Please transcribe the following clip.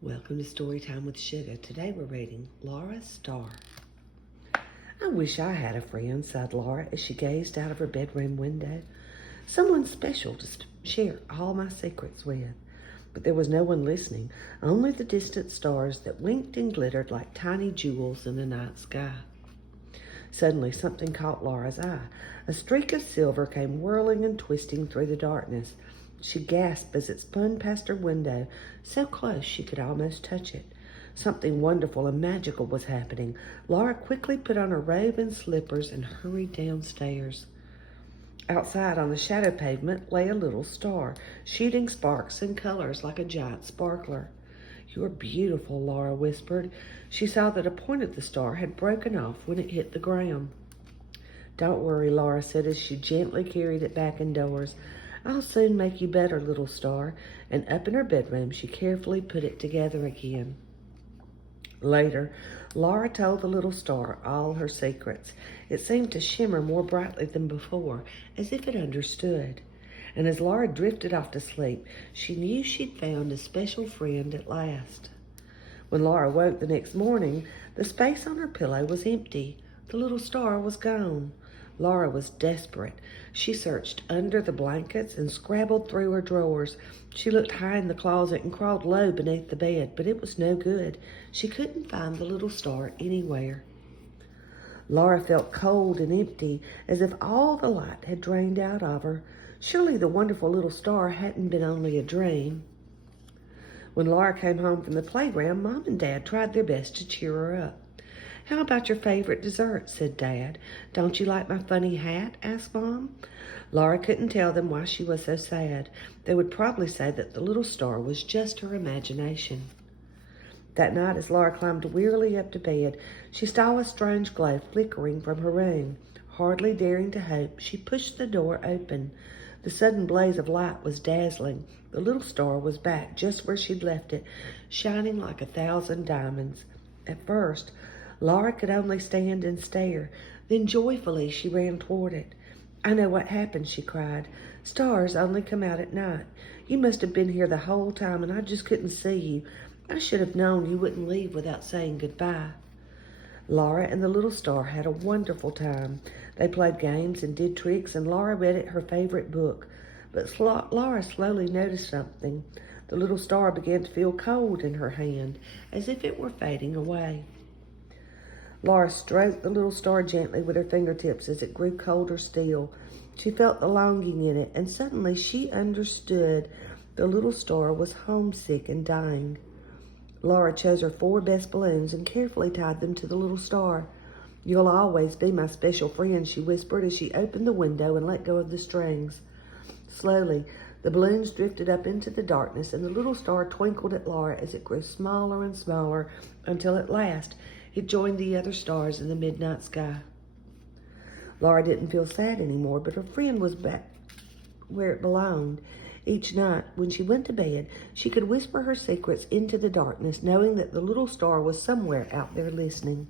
Welcome to Storytime with Sugar. Today we're reading Laura's Star. I wish I had a friend, sighed Laura as she gazed out of her bedroom window. Someone special to share all my secrets with. But there was no one listening, only the distant stars that winked and glittered like tiny jewels in the night sky. Suddenly something caught Laura's eye. A streak of silver came whirling and twisting through the darkness. She gasped as it spun past her window, so close she could almost touch it. Something wonderful and magical was happening. Laura quickly put on her robe and slippers and hurried downstairs. Outside on the shadow pavement lay a little star, shooting sparks and colors like a giant sparkler. "You're beautiful," Laura whispered. She saw that a point of the star had broken off when it hit the ground. "Don't worry," Laura said as she gently carried it back indoors. "I'll soon make you better, little star." And up in her bedroom, she carefully put it together again. Later, Laura told the little star all her secrets. It seemed to shimmer more brightly than before, as if it understood. And as Laura drifted off to sleep, she knew she'd found a special friend at last. When Laura woke the next morning, the space on her pillow was empty. The little star was gone. Laura was desperate. She searched under the blankets and scrabbled through her drawers. She looked high in the closet and crawled low beneath the bed, but it was no good. She couldn't find the little star anywhere. Laura felt cold and empty, as if all the light had drained out of her. Surely the wonderful little star hadn't been only a dream. When Laura came home from the playground, Mom and Dad tried their best to cheer her up. "How about your favorite dessert?" said Dad. "Don't you like my funny hat?" asked Mom. Laura couldn't tell them why she was so sad. They would probably say that the little star was just her imagination. That night, as Laura climbed wearily up to bed, she saw a strange glow flickering from her room. Hardly daring to hope, she pushed the door open. The sudden blaze of light was dazzling. The little star was back just where she'd left it, shining like 1,000 diamonds. At first, Laura could only stand and stare. Then joyfully she ran toward it. "I know what happened," she cried. "Stars only come out at night. You must have been here the whole time and I just couldn't see you. I should have known you wouldn't leave without saying goodbye." Laura and the little star had a wonderful time. They played games and did tricks, and Laura read it her favorite book. But Laura slowly noticed something. The little star began to feel cold in her hand, as if it were fading away. Laura stroked the little star gently with her fingertips as it grew colder still. She felt the longing in it, and suddenly she understood. The little star was homesick and dying. Laura chose her 4 best balloons and carefully tied them to the little star. "You'll always be my special friend," she whispered as she opened the window and let go of the strings. Slowly, the balloons drifted up into the darkness, and the little star twinkled at Laura as it grew smaller and smaller until at last it joined the other stars in the midnight sky. Laura didn't feel sad anymore, but her friend was back where it belonged. Each night, when she went to bed, she could whisper her secrets into the darkness, knowing that the little star was somewhere out there listening.